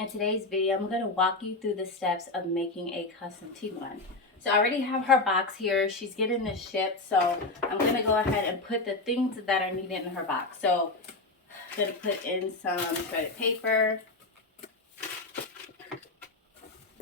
In today's video, I'm going to walk you through the steps of making a custom tea blend. So I already have her box here. She's getting this shipped, so I'm going to go ahead and put the things that are needed in her box. So I'm going to put in some shredded paper.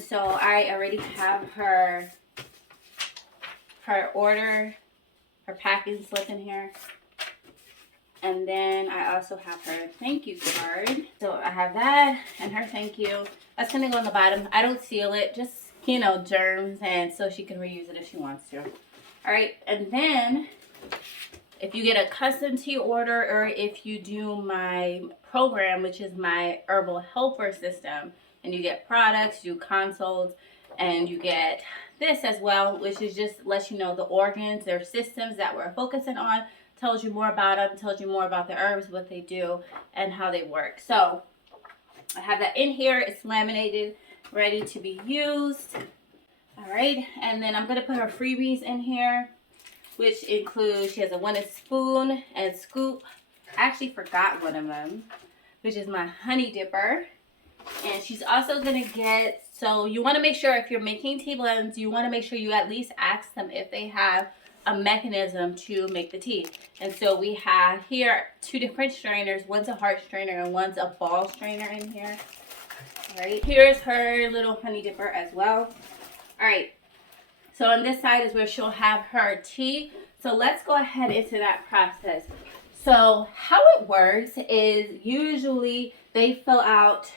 So I already have her order, her packing slip in here. And then I also have her thank you card. So I have that and her thank you. That's going to go on the bottom. I don't seal it, just, germs, and so she can reuse it if she wants to. All right, and then if you get a custom tea order, or if you do my program, which is my Herbal helper system, and you get products, you do consults, and you get this as well, which is just lets you know the organs, their systems that we're focusing on, tells you more about them, tells you more about the herbs, what they do, and how they work. So I have that in here. It's laminated, ready to be used. All right, and then I'm going to put her freebies in here, which includes, she has a wooden spoon and scoop. I actually forgot one of them, which is my honey dipper. And she's also going to get, so you want to make sure if you're making tea blends, you want to make sure you at least ask them if they have a mechanism to make the tea. And so we have here 2 different strainers. One's a heart strainer and one's a ball strainer in here. All right, here's her little honey dipper as well. All right, so on this side is where she'll have her tea. So let's go ahead into that process. So how it works is usually they fill out,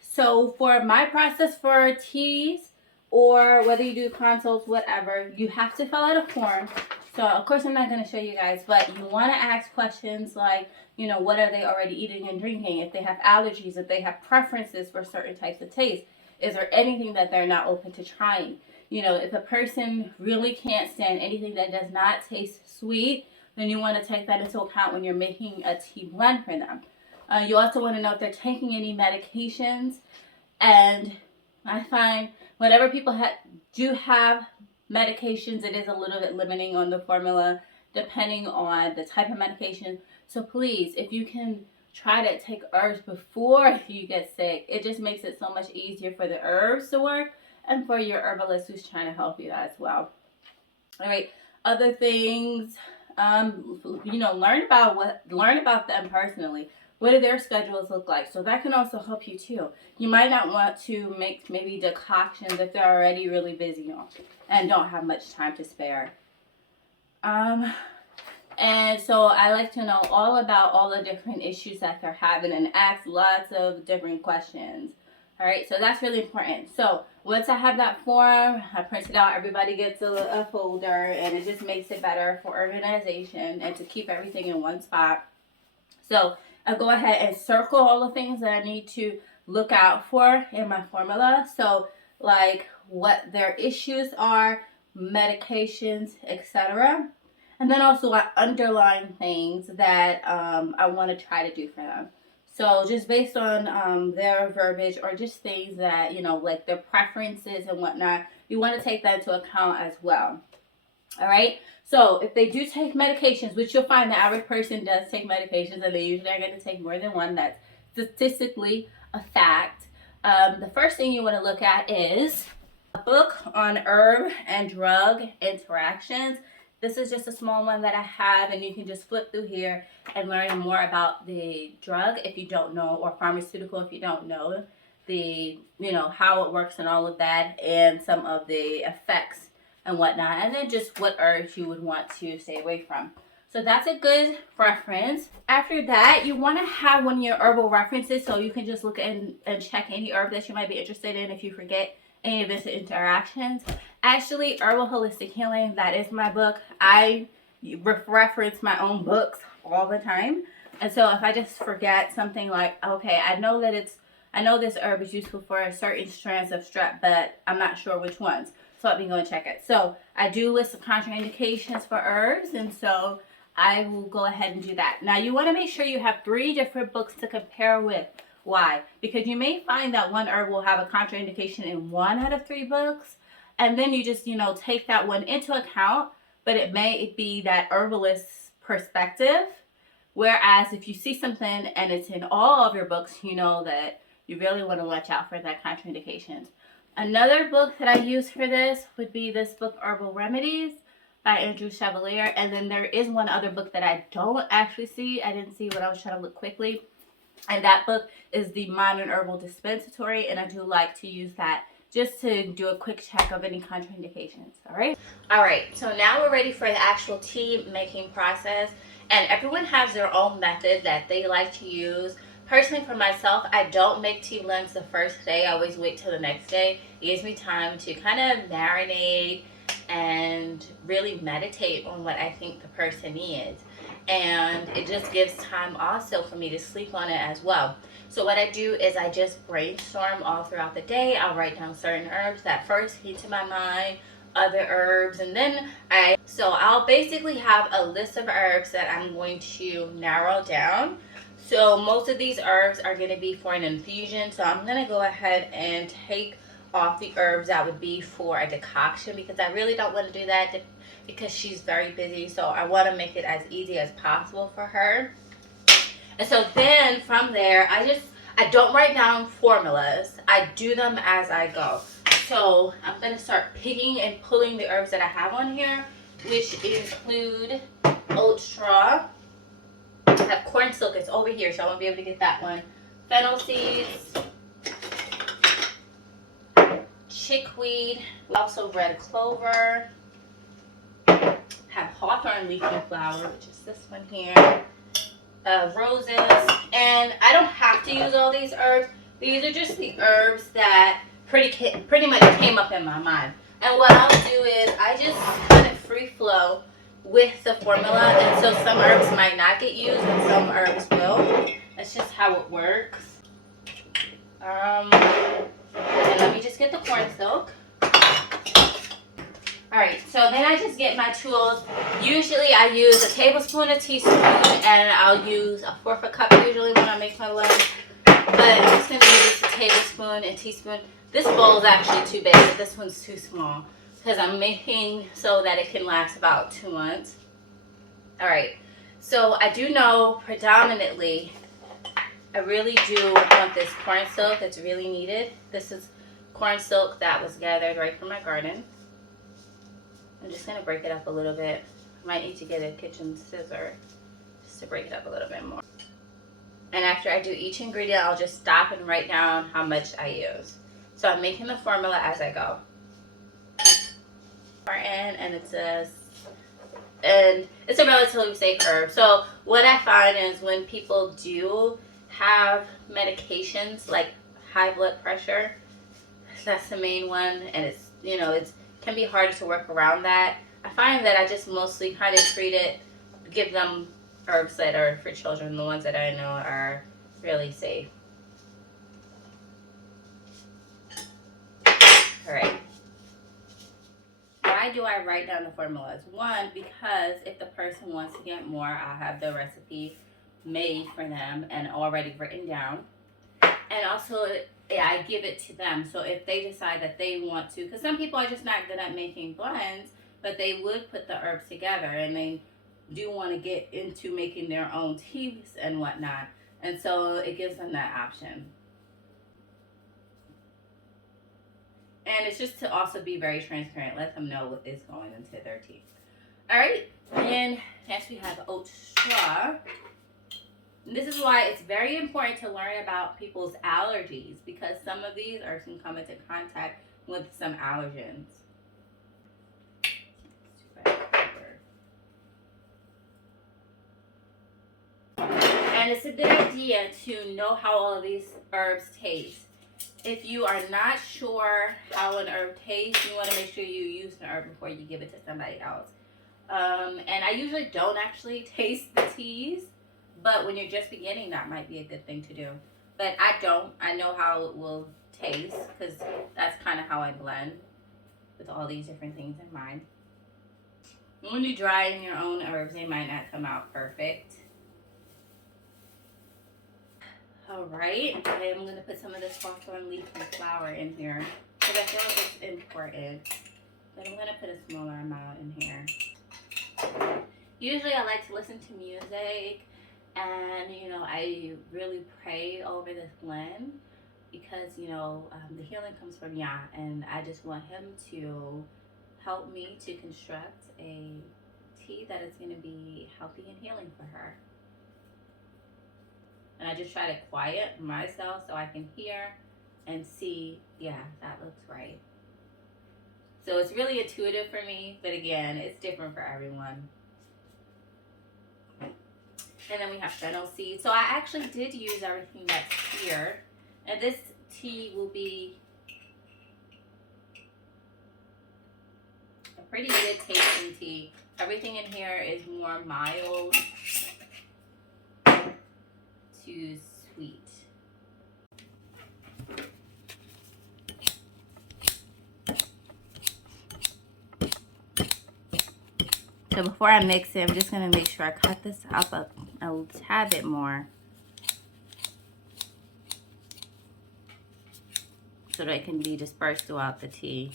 so for my process for teas, or whether you do consults, whatever, you have to fill out a form. So of course I'm not going to show you guys, but you want to ask questions like, what are they already eating and drinking? If they have allergies, if they have preferences for certain types of taste, is there anything that they're not open to trying? If a person really can't stand anything that does not taste sweet, then you want to take that into account when you're making a tea blend for them. You also want to know if they're taking any medications. And I find whenever people do have medications, it is a little bit limiting on the formula depending on the type of medication. So please, if you can try to take herbs before you get sick, it just makes it so much easier for the herbs to work and for your herbalist who's trying to help you as well. All right, other things, learn about them personally. What do their schedules look like? So that can also help you too. You might not want to make maybe decoctions if they're already really busy and don't have much time to spare. And so I like to know all about all the different issues that they're having and ask lots of different questions. All right, so that's really important. So once I have that form, I print it out. Everybody gets a folder, and it just makes it better for organization and to keep everything in one spot. So I go ahead and circle all the things that I need to look out for in my formula. So like what their issues are, medications, etc. And then also underlying things that I want to try to do for them. So just based on their verbiage, or just things that, like their preferences and whatnot, you want to take that into account as well. All right. So if they do take medications, which you'll find the average person does take medications, and they usually are going to take more than one, that's statistically a fact. The first thing you want to look at is a book on herb and drug interactions. This is just a small one that I have, and you can just flip through here and learn more about the drug if you don't know, or pharmaceutical if you don't know, the, how it works and all of that, and some of the effects and whatnot, and then just what herbs you would want to stay away from. So that's a good reference. After that, you want to have one of your herbal references, so you can just look and check any herb that you might be interested in if you forget any of its interactions. Actually, Herbal Holistic Healing, that is my book. I reference my own books all the time. And so if I just forget something like, okay, I know this herb is useful for certain strands of strep, but I'm not sure which ones. So let me go and check it. So I do list the contraindications for herbs, and so I will go ahead and do that. Now you want to make sure you have 3 different books to compare with. Why? Because you may find that one herb will have a contraindication in 1 out of 3 books, and then you just, take that one into account, but it may be that herbalist's perspective. Whereas if you see something and it's in all of your books, you know that you really want to watch out for that contraindications. Another book that I use for this would be this book, Herbal Remedies by Andrew Chevalier. And then there is one other book that I don't actually see. I didn't see what I was trying to look quickly. And that book is the Modern Herbal Dispensatory. And I do like to use that just to do a quick check of any contraindications. All right. All right. So now we're ready for the actual tea making process. And everyone has their own method that they like to use. Personally, for myself, I don't make tea blends the first day. I always wait till the next day. It gives me time to kind of marinate and really meditate on what I think the person needs. And it just gives time also for me to sleep on it as well. So what I do is I just brainstorm all throughout the day. I'll write down certain herbs that first came to my mind, other herbs, and then I'll basically have a list of herbs that I'm going to narrow down. So most of these herbs are going to be for an infusion. So I'm going to go ahead and take off the herbs that would be for a decoction, because I really don't want to do that because she's very busy. So I want to make it as easy as possible for her. And so then from there, I don't write down formulas. I do them as I go. So I'm going to start picking and pulling the herbs that I have on here, which include oat straw. I have corn silk. It's over here, so I won't be able to get that one. Fennel seeds, chickweed, also red clover, have hawthorn leafy flower, which is this one here, roses, and I don't have to use all these herbs. These are just the herbs that pretty much came up in my mind. And what I'll do is I just kind of free flow with the formula, and so some herbs might not get used and some herbs will. That's just how it works. And let me just get the corn silk. Alright, so then I just get my tools. Usually I use a tablespoon, a teaspoon, and I'll use a 1/4 cup usually when I make my blend. But I'm just going to use a tablespoon and teaspoon. This bowl is actually too big, but this one's too small, because I'm making so that it can last about 2 months. Alright, so I do know predominantly I really do want this corn silk. It's really needed. This is corn silk that was gathered right from my garden. I'm just going to break it up a little bit. I might need to get a kitchen scissor just to break it up a little bit more. And after I do each ingredient, I'll just stop and write down how much I use. So I'm making the formula as I go. And it's a relatively safe herb. So what I find is when people do have medications like high blood pressure, that's the main one, and it can be hard to work around that. I find that I just mostly kind of give them herbs that are for children, the ones that I know are really safe. Alright. Why do I write down the formulas? One, because if the person wants to get more, I'll have the recipe made for them and already written down. And also, I give it to them. So if they decide that they want to, because some people are just not good at making blends, but they would put the herbs together and they do want to get into making their own teas and whatnot. And so it gives them that option. And it's just to also be very transparent, let them know what is going into their tea. All right, and next we have oat straw. And this is why it's very important to learn about people's allergies, because some of these herbs can come into contact with some allergens. And it's a good idea to know how all of these herbs taste. If you are not sure how an herb tastes, you want to make sure you use an herb before you give it to somebody else. And I usually don't actually taste the teas, but when you're just beginning, that might be a good thing to do. But I don't. I know how it will taste, because that's kind of how I blend with all these different things in mind. When you dry in your own herbs, they might not come out perfect. Alright, I am going to put some of this hawthorn leaf and flower in here, because I feel like it's important. But I'm going to put a smaller amount in here. Usually I like to listen to music, and I really pray over this blend. because, you know, the healing comes from Yah, and I just want him to help me to construct a tea that is going to be healthy and healing for her. And I just try to quiet myself so I can hear and see, yeah, that looks right. So it's really intuitive for me, but again, it's different for everyone. And then we have fennel seed. So I actually did use everything that's here. And this tea will be a pretty good tasting tea. Everything in here is more mild to sweet. So before I mix it, I'm just going to make sure I cut this up a tad bit more, so that it can be dispersed throughout the tea.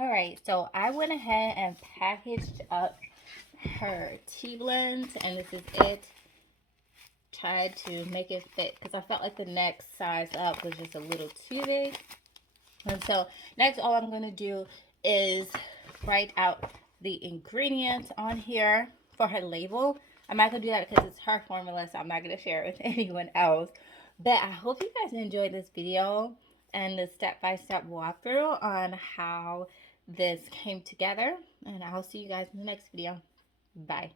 All right, so I went ahead and packaged up her tea blends, and this is it. Tried to make it fit because I felt like the next size up was just a little too big. And so next, all I'm going to do is write out the ingredients on here for her label. I'm not going to do that because it's her formula, so I'm not going to share it with anyone else. But I hope you guys enjoyed this video and the step-by-step walkthrough on how this came together. And I'll see you guys in the next video. Bye.